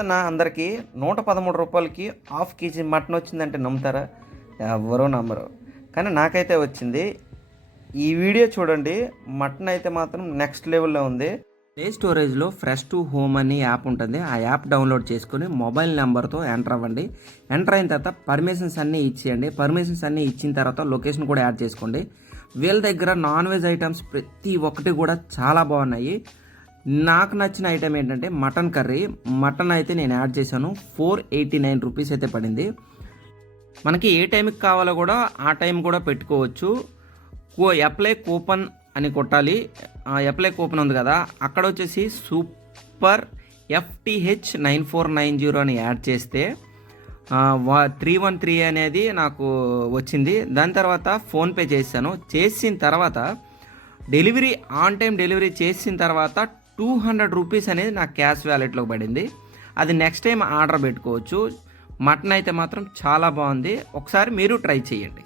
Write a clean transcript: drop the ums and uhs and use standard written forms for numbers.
అందరికీ రూ. 113కి half KG mutton వచ్చిందంటే నమ్ముతారా? ఎవ్వరూ నమ్మరు. కానీ నాకైతే వచ్చింది. ఈ వీడియో చూడండి, మటన్ అయితే మాత్రం నెక్స్ట్ లెవెల్లో ఉంది. ప్లే స్టోరేజ్లో ఫ్రెష్ టు హోమ్ అని యాప్ ఉంటుంది. ఆ యాప్ డౌన్లోడ్ చేసుకుని మొబైల్ నెంబర్తో ఎంటర్ అవ్వండి. ఎంటర్ అయిన తర్వాత పర్మిషన్స్ అన్నీ ఇచ్చేయండి. పర్మిషన్స్ అన్నీ ఇచ్చిన తర్వాత లొకేషన్ కూడా యాడ్ చేసుకోండి. వీళ్ళ దగ్గర నాన్ వెజ్ ఐటమ్స్ ప్రతి ఒక్కటి కూడా చాలా బాగున్నాయి. నాకు నచ్చిన ఐటెం ఏంటంటే మటన్ కర్రీ. మటన్ అయితే నేను యాడ్ చేశాను. 489 రూపీస్ అయితే పడింది. మనకి ఏ టైంకి కావాలో కూడా ఆ టైం కూడా పెట్టుకోవచ్చు. అప్లై కూపన్ అని కొట్టాలి. అప్లై కూపన్ ఉంది కదా, అక్కడ వచ్చేసి సూపర్ FTH 9490 అని యాడ్ చేస్తే 313 అనేది నాకు వచ్చింది. దాని తర్వాత ఫోన్పే చేశాను. చేసిన తర్వాత డెలివరీ ఆన్ టైం డెలివరీ చేసిన తర్వాత 200 రూపీస్ అనేది నా క్యాష్ వ్యాలెట్లో పడింది. అది నెక్స్ట్ టైం ఆర్డర్ పెట్టుకోవచ్చు. మటన్ అయితే మాత్రం చాలా బాగుంది. ఒకసారి మీరు ట్రై చేయండి.